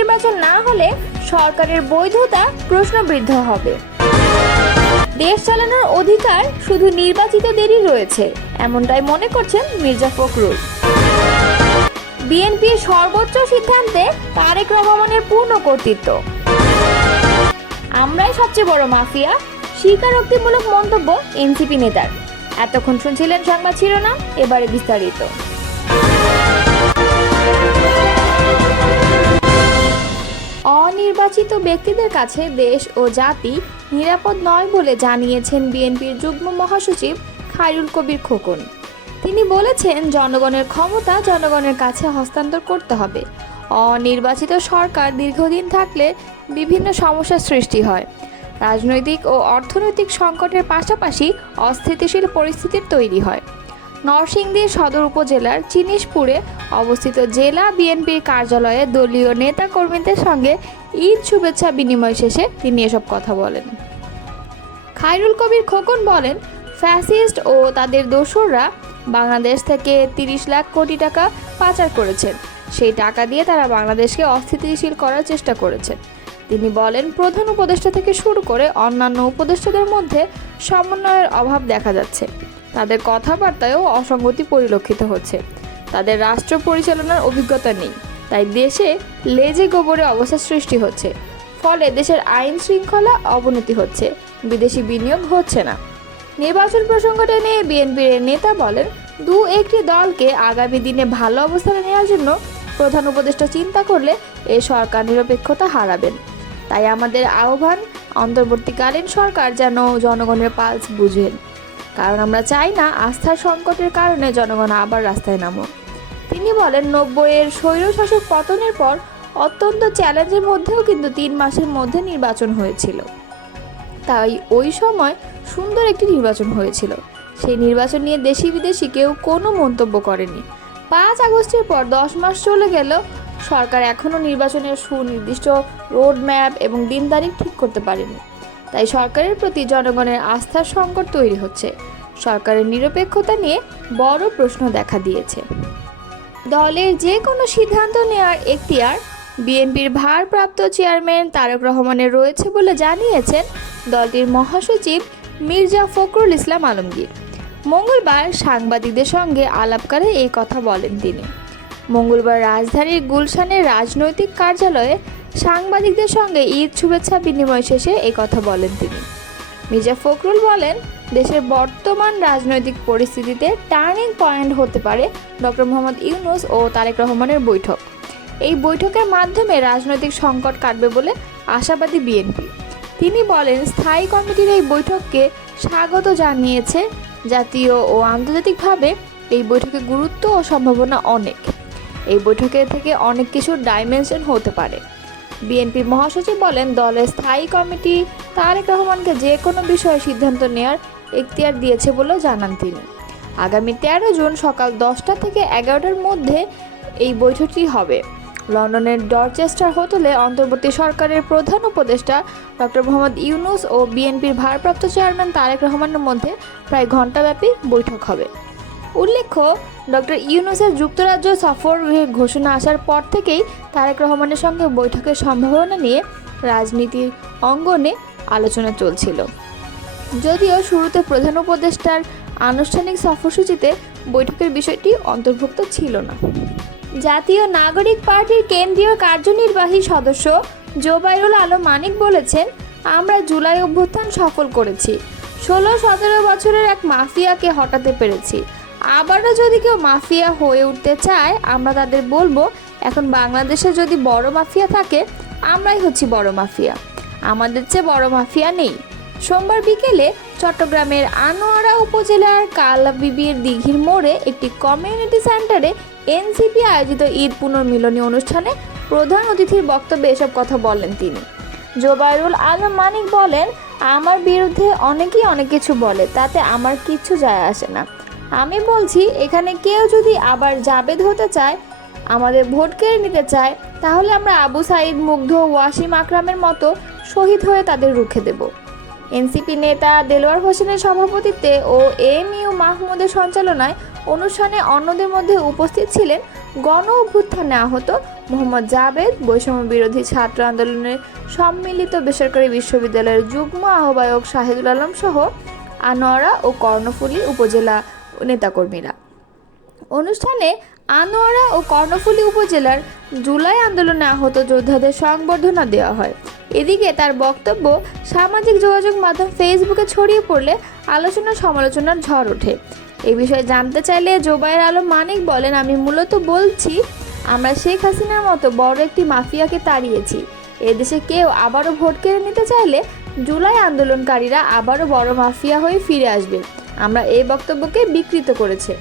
নির্বাচন না হলে সরকারের বৈধতা প্রশ্নবৃদ্ধ হবে। দেশ চালানোর অধিকার শুধু নির্বাচিতদেরই রয়েছে, এমনটাই মনে করছেন মির্জা ফখরুল। বিএনপির সর্বোচ্চ সিদ্ধান্তে তারেক রহমানের পূর্ণ কর্তৃত্ব। আমরাই সবচেয়ে বড় মাফিয়া, স্বীকারোক্তিমূলক মন্তব্য এনসিপি নেতার। এতক্ষণ শুনছিলেন সংবাদ শিরোনাম, এবারে বিস্তারিত। অনির্বাচিত ব্যক্তিদের কাছে দেশ ও জাতি নিরাপদ নয় বলে জানিয়েছেন বিএনপির যুগ্ম মহাসচিব খায়রুল কবির খোকন। তিনি বলেছেন, জনগণের ক্ষমতা জনগণের কাছে হস্তান্তর করতে হবে। অনির্বাচিত সরকার দীর্ঘদিন থাকলে বিভিন্ন সমস্যার সৃষ্টি হয়। রাজনৈতিক ও অর্থনৈতিক সংকটের পাশাপাশি অস্থিতিশীল পরিস্থিতির তৈরি হয়। নরসিংদী সদর উপজেলার চিনিশপুরে অবস্থিত জেলা বিএনপির কার্যালয়ে দলীয় নেতা কর্মীদের সঙ্গে ঈদ শুভেচ্ছা বিনিময় শেষে তিনি এসব কথা বলেন। খায়রুল কবির খোকন বলেন, ফ্যাসিস্ট ও তাদের দোসররা বাংলাদেশ থেকে তিরিশ লাখ কোটি টাকা পাচার করেছেন। সেই টাকা দিয়ে তারা বাংলাদেশকে অস্থিতিশীল করার চেষ্টা করেছেন। তিনি বলেন, প্রধান উপদেষ্টা থেকে শুরু করে অন্যান্য উপদেষ্টাদের মধ্যে সমন্বয়ের অভাব দেখা যাচ্ছে। তাদের কথাবার্তায়ও অসঙ্গতি পরিলক্ষিত হচ্ছে। তাদের রাষ্ট্র পরিচালনার অভিজ্ঞতা নেই। তাই দেশে লেজে গোবরে অবস্থা সৃষ্টি হচ্ছে। ফলে দেশের আইন শৃঙ্খলা অবনতি হচ্ছে। বিদেশি বিনিয়োগ হচ্ছে না। নির্বাচন প্রসঙ্গটা নিয়ে বিএনপির নেতা বলেন, দু একটি দলকে আগামী দিনে ভালো অবস্থানে নেওয়ার জন্য প্রধান উপদেষ্টা চিন্তা করলে এ সরকার নিরপেক্ষতা হারাবেন। তাই আমাদের আহ্বান, অন্তর্বর্তীকালীন সরকার যেন জনগণের পালস বুঝেন। কারণ আমরা চাই না আস্থার সংকটের কারণে জনগণ আবার রাস্তায় নামো তিনি বলেন, নব্বইয়ের স্বৈরশাসক পতনের পর অত্যন্ত চ্যালেঞ্জের মধ্যেও কিন্তু তিন মাসের মধ্যে নির্বাচন হয়েছিল। তাই ওই সময় সুন্দর একটি নির্বাচন হয়েছিল। সেই নির্বাচন নিয়ে দেশি বিদেশি কেউ কোনো মন্তব্য করেনি। পাঁচ আগস্টের পর দশ মাস চলে গেল, সরকার এখনও নির্বাচনের সুনির্দিষ্ট রোড ম্যাপ এবং দিন তারিখ ঠিক করতে পারেনি। তাই সরকারের প্রতি জনগণের আস্থার সংকট তৈরি হচ্ছে। সরকারের নিরপেক্ষতা নিয়ে বড় প্রশ্ন দেখা দিয়েছে। দলের যে কোনো সিদ্ধান্ত নেওয়ার এখতিয়ার, বিএনপির ভারপ্রাপ্ত চেয়ারম্যান তারেক রহমানের রয়েছে বলে জানিয়েছেন দলটির মহাসচিব মির্জা ফখরুল ইসলাম আলমগীর। মঙ্গলবার সাংবাদিকদের সঙ্গে আলাপকালে এই কথা বলেন তিনি। মঙ্গলবার রাজধানীর গুলশানের রাজনৈতিক কার্যালয়ে সাংবাদিকদের সঙ্গে ঈদ শুভেচ্ছা বিনিময় শেষে এই কথা বলেন তিনি। মির্জা ফখরুল বলেন দেশের বর্তমান রাজনৈতিক পরিস্থিতিতে টার্নিং পয়েন্ট হতে পারে ডক্টর মোহাম্মদ ইউনুস ও তারেক রহমানের বৈঠক। এই বৈঠকের মাধ্যমে রাজনৈতিক সংকট কাটবে বলে আশাবাদী বিএনপি। তিনি বলেন, স্থায়ী কমিটির এই বৈঠককে স্বাগত জানিয়েছে জাতীয় ও আন্তর্জাতিকভাবে এই বৈঠকে গুরুত্ব ও সম্ভাবনা অনেক। এই বৈঠকে থেকে অনেক কিছুর ডাইমেনশন হতে পারে। বিএনপির মহাসচিব বলেন, দলের স্থায়ী কমিটি তারেক রহমানকে যে কোনো বিষয়ে সিদ্ধান্ত নেওয়ার এখতিয়ার দিয়েছে বলেও জানান তিনি। আগামী তেরো জুন সকাল দশটা থেকে এগারোটার মধ্যে এই বৈঠকটি হবে। লন্ডনের ডরচেস্টার হোটেলে অন্তর্বর্তী সরকারের প্রধান উপদেষ্টা ডক্টর মোহাম্মদ ইউনুস ও বিএনপির ভারপ্রাপ্ত চেয়ারম্যান তারেক রহমানের মধ্যে প্রায় ঘণ্টাব্যাপী বৈঠক হবে। উল্লেখ্য, ডক্টর ইউনুসের যুক্তরাজ্য সফর ঘোষণা আসার পর থেকেই তারেক রহমানের সঙ্গে বৈঠকের সম্ভাবনা নিয়ে রাজনীতির অঙ্গনে আলোচনা চলছিল। যদিও শুরুতে প্রধান উপদেষ্টার আনুষ্ঠানিক সফরসূচিতে বৈঠকের বিষয়টি অন্তর্ভুক্ত ছিল না। জাতীয় নাগরিক পার্টির কেন্দ্রীয় কার্যনির্বাহী সদস্য জোবাইরুল আলম মানিক বলেছেন, আমরা জুলাই অভ্যুত্থান সফল করেছি। ষোলো, সতেরো বছরের এক মাফিয়াকে হটাতে পেরেছি। আবারও যদি কেউ মাফিয়া হয়ে উঠতে চায়, আমরা তাদের বলব, এখন বাংলাদেশে যদি বড় মাফিয়া থাকে, আমরাই হচ্ছি বড় মাফিয়া। আমাদের চেয়ে বড় মাফিয়া নেই। সোমবার বিকেলে চট্টগ্রামের আনোয়ারা উপজেলার কালাবিবির দিঘির মোড়ে একটি কমিউনিটি সেন্টারে এনসিপি আয়োজিত ঈদ পুনর্মিলনী অনুষ্ঠানে প্রধান অতিথির বক্তব্যে এসব কথা বলেন তিনি। জোবায়রুল আলম মানিক বলেন, আমার বিরুদ্ধে অনেকেই অনেক কিছু বলে, তাতে আমার কিচ্ছু যায় আসে না। আমি বলছি, এখানে কেউ যদি আবার জাবেদ হতে চায়, আমাদের ভোট কেড়ে নিতে চায়, তাহলে আমরা আবু সাইদ মুগ্ধ ওয়াসিম আকরামের মতো শহীদ হয়ে তাদের রুখে দেব। এনসিপি নেতা দেলোয়ার হোসেনের সভাপতিত্বে ও এম ইউ মাহমুদের সঞ্চালনায় অনুষ্ঠানে অন্যদের মধ্যে উপস্থিত ছিলেন গণ অভ্যুত্থানে আহত মোহাম্মদ জাবেদ বৈষম্য বিরোধী ছাত্র আন্দোলনের সম্মিলিত বেসরকারি বিশ্ববিদ্যালয়ের যুগ্ম আহ্বায়ক শাহিদুল আলম সহ আনোয়ারা ও কর্ণফুলী উপজেলা নেতাকর্মীরা। অনুষ্ঠানে আনোয়ারা ও কর্ণফুলী উপজেলার জুলাই আন্দোলনে আহত যোদ্ধাদের সংবর্ধনা দেওয়া হয়। এদিকে তার বক্তব্য সামাজিক যোগাযোগ মাধ্যম ফেসবুকে ছড়িয়ে পড়লে আলোচনা সমালোচনার ঝড় ওঠে। এ বিষয়ে জানতে চাইলে জোবায়ের আলম মানিক বলেন, আমি মূলত বলছি, আমরা শেখ হাসিনার মতো বড় একটি মাফিয়াকে তাড়িয়েছি। এদেশে কেউ আবারও ভোট কেড়ে নিতে চাইলে জুলাই আন্দোলনকারীরা আবারও বড় মাফিয়া হয়ে ফিরে আসবে। আমরা এই বক্তব্যকে বিকৃত করেছে।